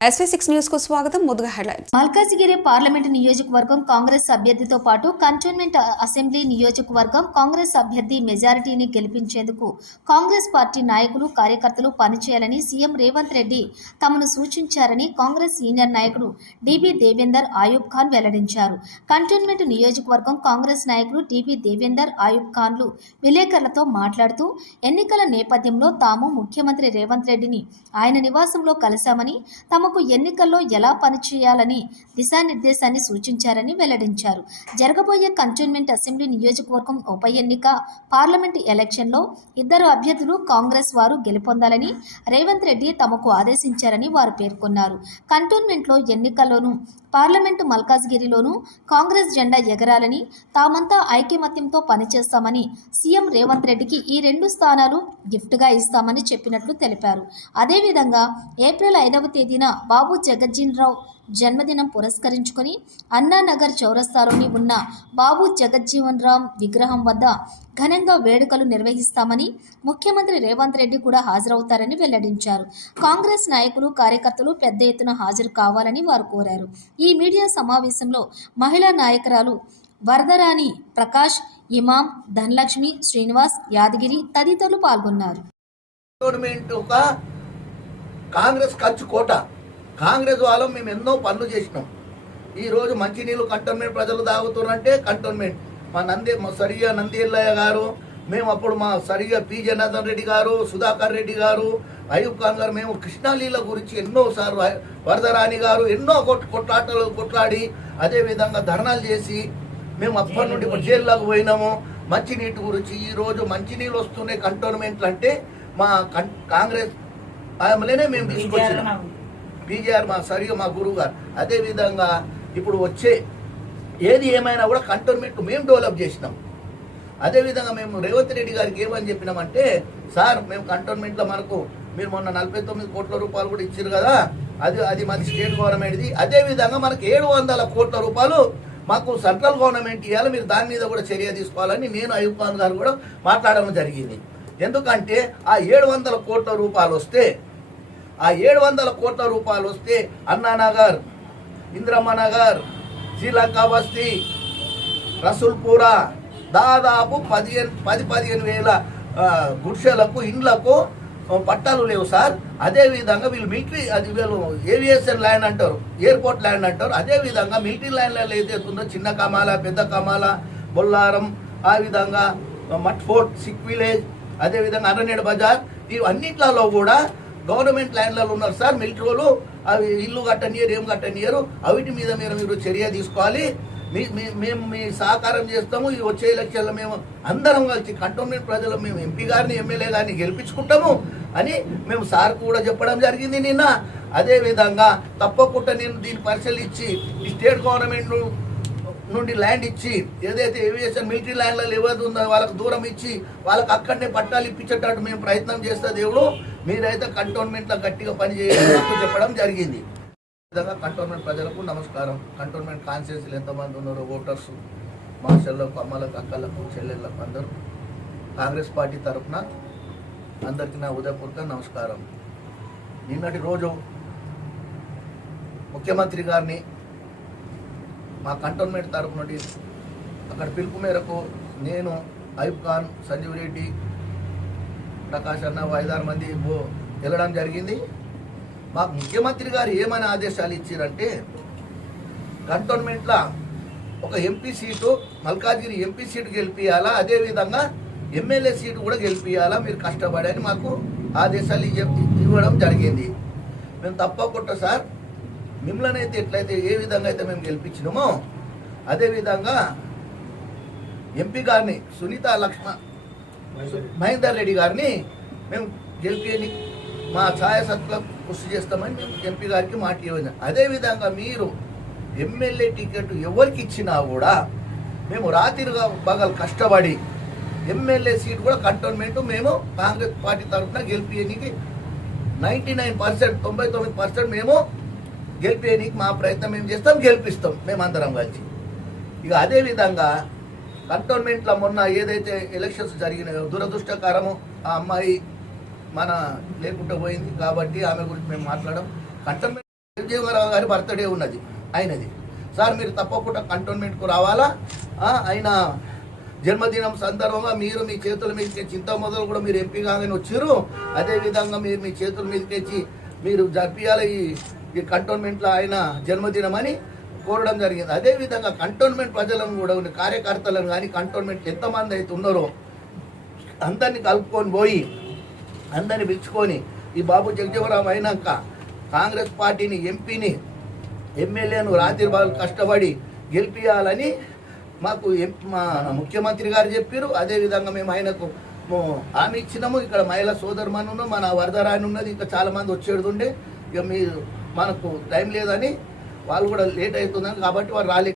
SV6 news కు స్వాగతం. ముందుగా హెడ్లైన్స్. మల్కాజిగిరి పార్లమెంట్ నియోజకవర్గం కాంగ్రెస్ అభ్యర్థితో పాటు కంటోన్మెంట్ అసెంబ్లీ నియోజకవర్గం కాంగ్రెస్ అభ్యర్థి మెజారిటీని గెలిపించేందుకు కాంగ్రెస్ పార్టీ నాయకులు కార్యకర్తలు పనిచేయాలని సీఎం రేవంత్ రెడ్డి తమను సూచించారని కాంగ్రెస్ సీనియర్ నాయకుడు డిబి దేవేందర్ ఆయూబ్ ఖాన్ వెల్లడించారు. కంటోన్మెంట్ నియోజకవర్గం కాంగ్రెస్ నాయకులు డిబి దేవేందర్ ఆయూబ్ ఖాన్లు విలేకరులతో మాట్లాడుతూ ఎన్నికల నేపథ్యంలో తాము ముఖ్యమంత్రి రేవంత్ రెడ్డిని ఆయన నివాసంలో కలిశామని తమకు ఎన్నికల్లో ఎలా పనిచేయాలని దిశానిర్దేశాన్ని సూచించారని వెల్లడించారు. జరగబోయే కంటోన్మెంట్ అసెంబ్లీ నియోజకవర్గం ఉప ఎన్నిక పార్లమెంటు ఎలక్షన్లో ఇద్దరు అభ్యర్థులు కాంగ్రెస్ వారు గెలుపొందాలని రేవంత్ రెడ్డి తమకు ఆదేశించారని వారు పేర్కొన్నారు. కంటోన్మెంట్లో ఎన్నికల్లోనూ పార్లమెంటు మల్కాజ్గిరిలోనూ కాంగ్రెస్ జెండా ఎగరాలని తామంతా ఐకమత్యంతో పనిచేస్తామని సీఎం రేవంత్ రెడ్డికి ఈ 2 స్థానాలు గిఫ్ట్గా ఇస్తామని చెప్పినట్లు తెలిపారు. అదేవిధంగా ఏప్రిల్ 5వ తేదీన బాబు జగజ్జీవన్ రావు జన్మదినం పురస్కరించుకొని అన్నానగర్ చౌరస్తాలోని ఉన్న బాబు జగజ్జీవన్ రామ్ విగ్రహం వద్ద ఘనంగా వేడుకలు నిర్వహిస్తామని ముఖ్యమంత్రి రేవంత్ రెడ్డి కూడా హాజరవుతారని వెల్లడించారు. కాంగ్రెస్ నాయకులు కార్యకర్తలు పెద్ద ఎత్తున హాజరు కావాలని వారు కోరారు. ఈ మీడియా సమావేశంలో మహిళా నాయకురాలు వరదరాణి ప్రకాష్, ఇమాం, ధనలక్ష్మి, శ్రీనివాస్, యాదగిరి తదితరులు పాల్గొన్నారు. కాంగ్రెస్ ఖర్చు కోట. కాంగ్రెస్ వాళ్ళం మేము ఎన్నో పనులు చేసినాం. ఈరోజు మంచినీళ్ళు కంటోన్మెంట్ ప్రజలు తాగుతున్నారంటే కంటోన్మెంట్ మా సరిగా నందిఎల్లయ్య గారు, మేము అప్పుడు మా సరిగా పి జనార్దన్ రెడ్డి గారు, సుధాకర్ రెడ్డి గారు, అయూబ్ ఖాన్ గారు, మేము కృష్ణాలీల గురించి ఎన్నోసార్లు వరదరాణి గారు ఎన్నో కొట్లాడి అదేవిధంగా ధర్నాలు చేసి మేము అప్పటి నుండి ఇప్పుడు జైల్లోకి పోయినాము. మంచినీటి గురించి ఈరోజు మంచినీళ్ళు వస్తున్నాయి కంటోన్మెంట్లు అంటే మా కాంగ్రెస్ ఆయనలోనే మేము తీసుకొచ్చినాం. పీజీఆర్ మా సరిగా మా గురువు గారు. అదేవిధంగా ఇప్పుడు వచ్చే ఏది ఏమైనా కూడా కంటోన్మెంట్ మేము డెవలప్ చేసినాం. అదేవిధంగా మేము రేవంత్ రెడ్డి గారికి ఏమని చెప్పినామంటే, సార్ మేము కంటోన్మెంట్లో మనకు మీరు మొన్న 49 కోట్ల రూపాయలు కూడా ఇచ్చారు కదా, అది మాది స్టేట్ గవర్నమెంట్ది. అదేవిధంగా మనకు 700 కోట్ల రూపాయలు మాకు సెంట్రల్ గవర్నమెంట్ ఇవ్వాలి, మీరు దాని మీద కూడా చర్య తీసుకోవాలని నేను అయూబ్ ఖాన్ గారు కూడా మాట్లాడడం జరిగింది. ఎందుకంటే ఆ 700 కోట్ల రూపాయలు వస్తే అన్నానగర్, ఇంద్రమ్మ నగర్, శ్రీలంక బస్తీ, రసూల్పురా దాదాపు 10-15 వేల గుడిసెలకు ఇండ్లకు పట్టాలు లేవు సార్. అదేవిధంగా వీళ్ళు మిలిటరీ వీళ్ళు ఏవియేషన్ ల్యాండ్ అంటారు, ఎయిర్పోర్ట్ ల్యాండ్ అంటారు. అదేవిధంగా మిలిటరీ ల్యాండ్లలో ఏదైతుందో చిన్న కమాల, పెద్ద కమాల, బొల్లారం, ఆ విధంగా మట్ ఫోర్ట్, సిక్ విలేజ్, అదేవిధంగా అరణ్యడ్ బజార్, ఇవన్నిట్లలో కూడా గవర్నమెంట్ ల్యాండ్లలో ఉన్నారు సార్ మిలిటరీ వాళ్ళు. అవి ఇల్లు కట్టనియరు, ఏం కట్టనియరు. అవిటి మీద మీరు చర్య తీసుకోవాలి. మేము మీ సహకారం చేస్తాము. ఈ వచ్చే ఎలక్షన్లో మేము అందరం కలిసి కంటోన్మెంట్ ప్రజలు మేము ఎంపీ గారిని, ఎమ్మెల్యే గారిని గెలిపించుకుంటాము అని మేము సార్ కూడా చెప్పడం జరిగింది నిన్న. అదేవిధంగా తప్పకుండా నేను దీన్ని పరిశీలించి ఈ స్టేట్ గవర్నమెంట్ నుండి ల్యాండ్ ఇచ్చి ఏదైతే ఏవియేషన్ మిలిటరీ ల్యాండ్లలో ఏవైతే ఉందో వాళ్ళకు దూరం ఇచ్చి వాళ్ళకి అక్కడనే పట్టాలు ఇప్పించేటట్టు మేము ప్రయత్నం చేస్తే దేవుడు మీరైతే కంటోన్మెంట్లో గట్టిగా పనిచేయాలని చెప్పడం జరిగింది. విధంగా కంటోన్మెంట్ ప్రజలకు నమస్కారం. కంటోన్మెంట్ కాన్స్టిట్యున్సీలు ఎంతమంది ఉన్నారో ఓటర్స్, మా చెల్లెలకు, అమ్మలకు, అక్కలకు, చెల్లెళ్ళకు అందరూ కాంగ్రెస్ పార్టీ తరఫున అందరికీ నా ఉదయపూర్వక నమస్కారం. నిన్నటి రోజు ముఖ్యమంత్రి గారిని మా కంటోన్మెంట్ తరఫు నుండి అక్కడ పిలుపు మేరకు నేను, అయూబ్ ఖాన్, సంజీవ్ రెడ్డి, ప్రకాష్ అన్న 5-6 మంది వెళ్ళడం జరిగింది. మాకు ముఖ్యమంత్రి గారు ఏమైనా ఆదేశాలు ఇచ్చారంటే, కంటోన్మెంట్లో ఒక MP seat, Malkajgiri MP seat గెలిపియాలా, అదేవిధంగా ఎమ్మెల్యే సీటు కూడా గెలిపియాలా, మీరు కష్టపడని మాకు ఆదేశాలు ఇవ్వడం జరిగింది. మేము తప్పకుండా సార్ మిమ్మల్ని అయితే ఎట్లయితే ఏ విధంగా అయితే మేము గెలిపించినామో అదేవిధంగా ఎంపీ గారిని సునీత మహేందర్ రెడ్డి గారిని మేము గెలిపి మా ఛాయాసత్తుల కృషి చేస్తామని మేము ఎంపీ గారికి మాట ఇవ్వను. అదేవిధంగా మీరు ఎమ్మెల్యే టికెట్ ఎవరికి ఇచ్చినా కూడా మేము రాత్రిగా పగలు కష్టపడి ఎమ్మెల్యే సీట్ కూడా కంటోన్మెంట్ మేము కాంగ్రెస్ పార్టీ తరఫున గెలిపేయడానికి 99% మేము గెలిపేయడానికి మా ప్రయత్నం మేము చేస్తాం, గెలిపిస్తాం మేమందరం కలిసి. ఇక అదేవిధంగా కంటోన్మెంట్లో మొన్న ఏదైతే ఎలక్షన్స్ జరిగినాయో దురదృష్టకరము, ఆ అమ్మాయి మన లేకుండా పోయింది కాబట్టి ఆమె గురించి మేము మాట్లాడడం. కంటోన్మెంట్ జగజీవనరావు గారి బర్త్డే ఉన్నది ఆయనది. సార్ మీరు తప్పకుండా కంటోన్మెంట్కు రావాలా, ఆయన జన్మదినం సందర్భంగా మీరు మీ చేతుల మీదకి ఇంత మొదలు కూడా మీరు ఎంపీ కాగానే వచ్చారు, అదేవిధంగా మీరు మీ చేతుల మీదకి మీరు జరిపియాలి ఈ కంటోన్మెంట్లో ఆయన జన్మదినం అని కోరడం జరిగింది. అదేవిధంగా కంటోన్మెంట్ ప్రజలను కూడా కార్యకర్తలను కానీ కంటోన్మెంట్ ఎంతమంది అయితే ఉన్నారో అందరినీ కలుపుకొని పోయి అందరిని పిలుచుకొని ఈ బాబు జగజీవనరావు అయినాక కాంగ్రెస్ పార్టీని ఎంపీని ఎమ్మెల్యేను రాత్రి బాగా కష్టపడి గెలిపించాలని మాకు మా ముఖ్యమంత్రి గారు చెప్పారు. అదేవిధంగా మేము ఆయనకు హామీ ఇచ్చినాము. ఇక్కడ మహిళా సోదరుమను మన వరదరాని ఉన్నది, ఇంకా చాలామంది వచ్చేది ఉండే, ఇక మీరు మనకు టైం లేదని వాళ్ళు కూడా లేట్ అవుతుందని కాబట్టి వారు రాలేదు.